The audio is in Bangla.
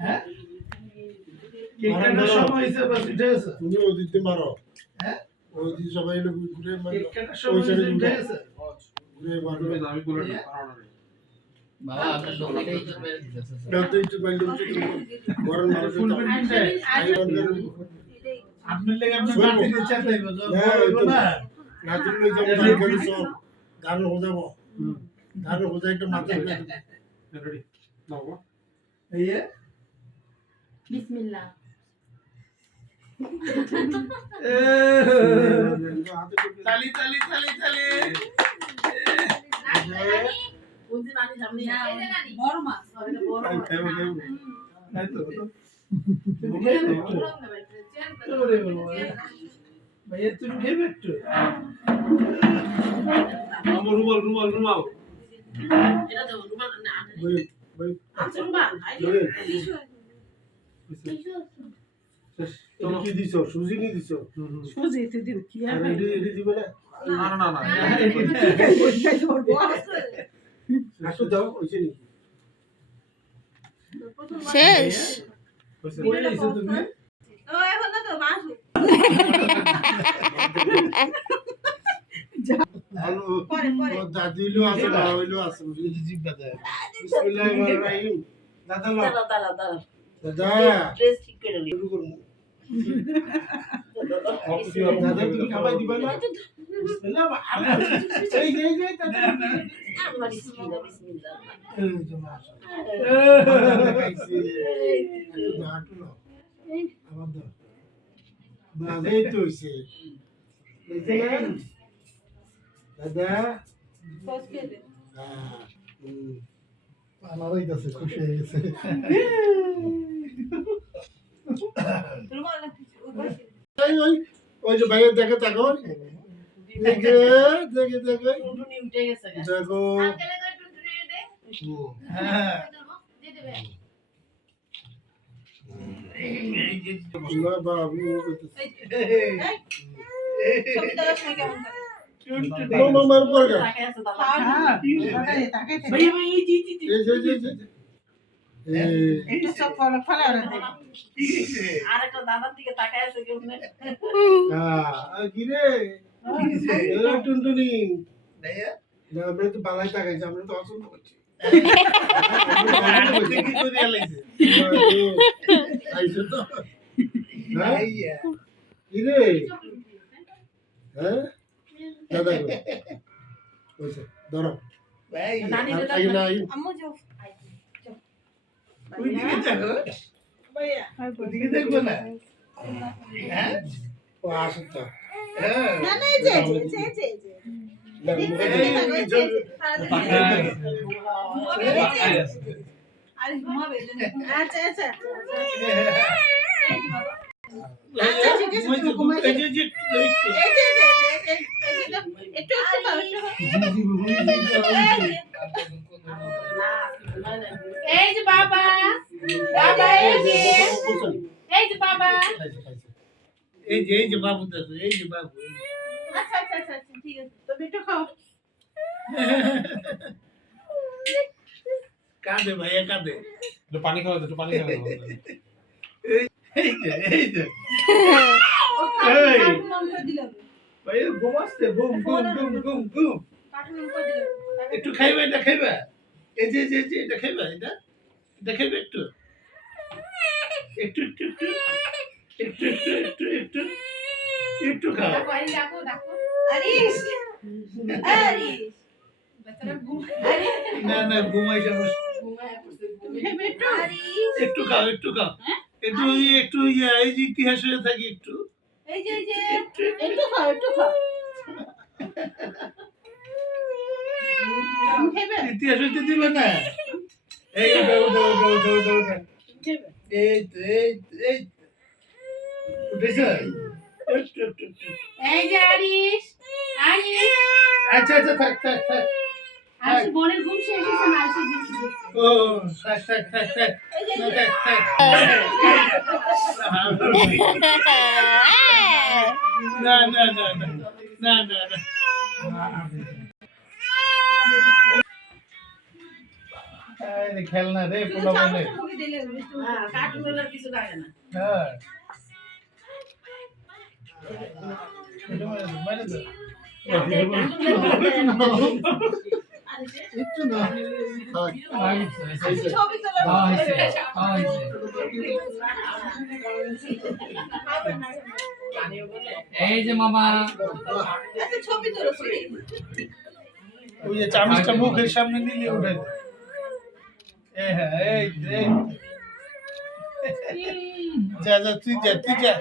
হ্যাঁ কেক কাটার সময় হয়েছে বাস উঠে গেছে তুমি ওই দিতে মারো হ্যাঁ ওই দিতে সবাই লোক ঘুরে মারো কেক কাটার সময় হয়েছে উঠে গেছে ঘুরে মারো আমি কোলে পারো না বাবা আপনার লোকেই তো মেরে দিতেছে যত একটু বাইরে উঠে গরম মারো ফুল পিঠে আপনার লেগে আপনি বাতি দিয়ে চালাইবো বলবো না না তুমি যাবো গাড়ি সব গান হয়ে যাবো গান হয়ে যায় একটা মাথা রেডি নাও এই বিসমিল্লাহ তালি তালি তালি তালি বুঝি নানি সামনে বড় মাছ এটা বড় মাছ তাই তো ভাইয়া তুমি খেয়ে একটু আমার রুমাল রুমাল রুমাল এটা দেবো রুমাল না ভাই ভাই আচ্ছা রুমাল শেষ চলো কি দিছো সুজি কি দিছো সুজি তুই দিবি কি আর হবে এডি দিবে না না না না একটু দাও ওইছে নি শেষ কই আইছো তুমি ও এখন তো মাছ ভালো পরে পরে দাদিলো আছে না হইলো আছে জিব্বা দেয় বিসমিল্লাহির রহমানির রহিম দাদা লো দাঁড়া দাঁড়া দাঁড়া দাদা ড্রেস ঠিক করে নি শুরু করব দাদা তুমি খাবাই দিবা না বিসমিল্লাহ এই যে দাদা আমরা বিসমিল্লাহ বিসমিল্লাহ এই যে মাশাআল্লাহ খাইছি দাঁড়াটো না আবার দাও বাজে তো হইছে দেখছ না দাদা ফসকে দে হ্যাঁ পানারাই কাছে খুশি হয়ে গেছে রুমাল ওই ওই ওই যে বাইরে দেখে তাকো দেখে দেখে দেখে টুনটুনি উঠে গেছে দেখো হ্যাঁ বাবা আমি ছবি দেওয়ার সময় কেমন করে মামার উপর গা তাকে আছে দাদা ভাই ভাই এই জি জি জি এই একটু চোখ ফলো ফলো আর একটা দাদার দিকে তাকায় আছে কেমন হ্যাঁ কি রে এই টুনটুনি ভাইয়া না আমরা তো বালাই তাকাইছি আমরা তো অসন্ত করছি কি করে আলাইছে আইছো তো ভাইয়া কি রে হ্যাঁ দাদা গো ওইছে ধরো ভাই নানি আই না আই আম্মু যাও ওই দিকে দেখো ভাইয়া ওই দিকে দেখবো না হ্যাঁ ও আসো তো হ্যাঁ না না এই যে আরে ঘুমাবে আচ্ছা আচ্ছা আচ্ছা ঠিক আছে একটু ঘুমাই এই যে একটু এই যে বাবা বাবা এই যে বাবা এই যে বাবু দেখো এই যে বাবু আচ্ছা আচ্ছা আচ্ছা ঠিক আছে তো একটু খাও কাঁদে ভাইয়া কাঁদে একটু পানি খাওয়া একটু পানি খাওয়া এই যে ও এই। কার্টুন অন করে দিল ভাইয়া ঘুমাচ্ছে ঘুম ঘুম ঘুম ঘুম ঘুম কার্টুন অন করে দিল একটু খাইবে এটা খাইবে এই যে এটা খাইবে এটা খাইবে একটু একটু একটু একটু একটু একটু একটু একটু একটু খাও ডাকো ডাকো আরিশ আরিশ বাচ্চারা ঘুম আরে না ঘুমাই যাবো আরিশ একটু খাও একটু একটু এই যে ইতিহাস হয়ে থাকি একটু এই যে একটু খাও ইতিহাস হইতে দিবে না এই দাও এই উঠেছ এই যে আরিশ আচ্ছা থাক আরিশ বোনের ঘুম শেষ হয়েছে না আরিশ ঘুম শেষ হয়েছে ও থাক না এই রে খেলনা রে পোলা বলে হ্যাঁ, কার্টুনের আর কিছু লাগে না। হ্যাঁ এটা মানে তো একটু না থাক ছবি তোলা এই যে মামা আচ্ছা, ছবি তোলো ছবি। ওই যে চামিচটা মুখের সামনে নিলে উঠে হ্যাঁ এই যা যা তুই যা